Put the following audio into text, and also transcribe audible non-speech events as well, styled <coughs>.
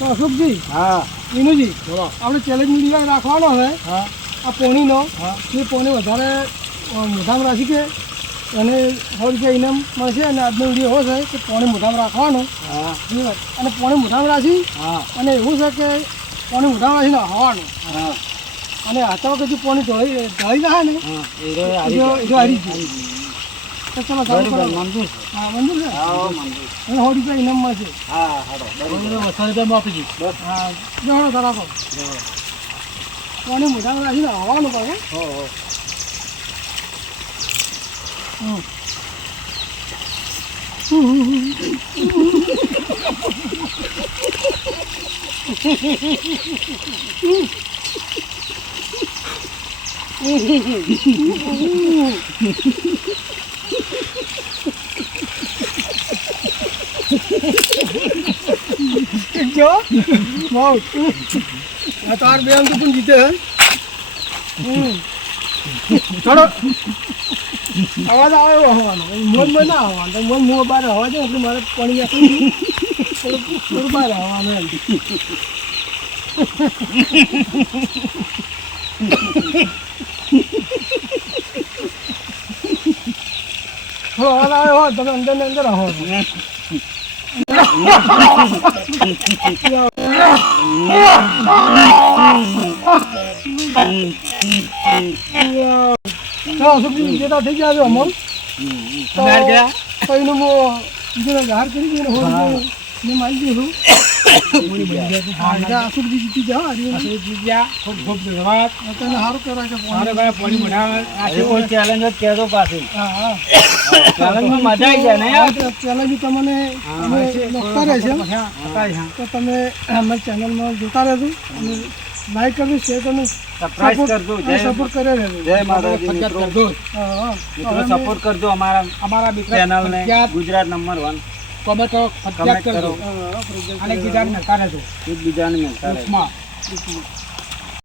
તો અશોકજી હા. ઇનુજી બોલો. આપણે ચેલેન્જ મીડિયા રાખવાનો છે. હા. આ પોણીનો. હા. એ પોણી વધારે મોઢામાં રાખી કે અને સો રૂપિયા ઇનામ મળશે અને આજનો વીડિયો એવો છે કે પોણી મોઢામાં રાખવાનું. હા. અને પોણી મોઢામાં રાખી હા. અને એવું છે કે પોણી મોઢામાં રાખીને હવાનું. હા. અને હાથા વખત જો પોણી ધોઈ ધોઈ જાય ને. હા એ હારી ચાલુ બરોબર કરો મંજૂર હા મંજૂર છે? હા મંજૂર અને સો રૂપિયા ઇનામ મળશે હા બરોબર. વસાવી તો આપી દઈશ. હા જો હળો ધરાવો પોણી મોઢામાં રાખીને હવાનું પાછું. હો હો. હમ. અવાજ આવે એવો મોજમાં ના આવવાનો મોજ મું બહાર હવા એટલે મારે પાણી થોડો અવાજ આવ્યો તમે અંદર ને અંદર આવો તો અશોકજી જેતા થઈ ગયા છો તો એનું હું બીજાને કરી દઈને મેં મારી છું એટલે અશોકજી જીતી ખૂબ ખૂબ ધન્યવાદ. તને સારું કહેવાય કે ફોન મારે ભાઈ પાણી મોઢા કોઈ ચેલેન્જ જ કહેતો પાછી. હા હા. <coughs> ચેલેન્જમાં મજા આવી જાય ને યાર. ચેલેન્જ તમને લખતા રહેશે તો તમે અમારી ચેનલમાં જોતા રહેજો. અને લાઈક કરજો શેર કરજો. સરપ્રાઈઝ કરજો. જય સપોર્ટ કરે રહેજો. જય માતાજી મિત્રો. હા હા. સપોર્ટ કરજો અમારા અમારા મિત્ર ચેનલ ને ફરજિયાત ગુજરાત નંબર વન કોમેન્ટ કરો કરજો. અને એકબીજાને મળતા રહેજો એકબીજાને મળતા રહેજો.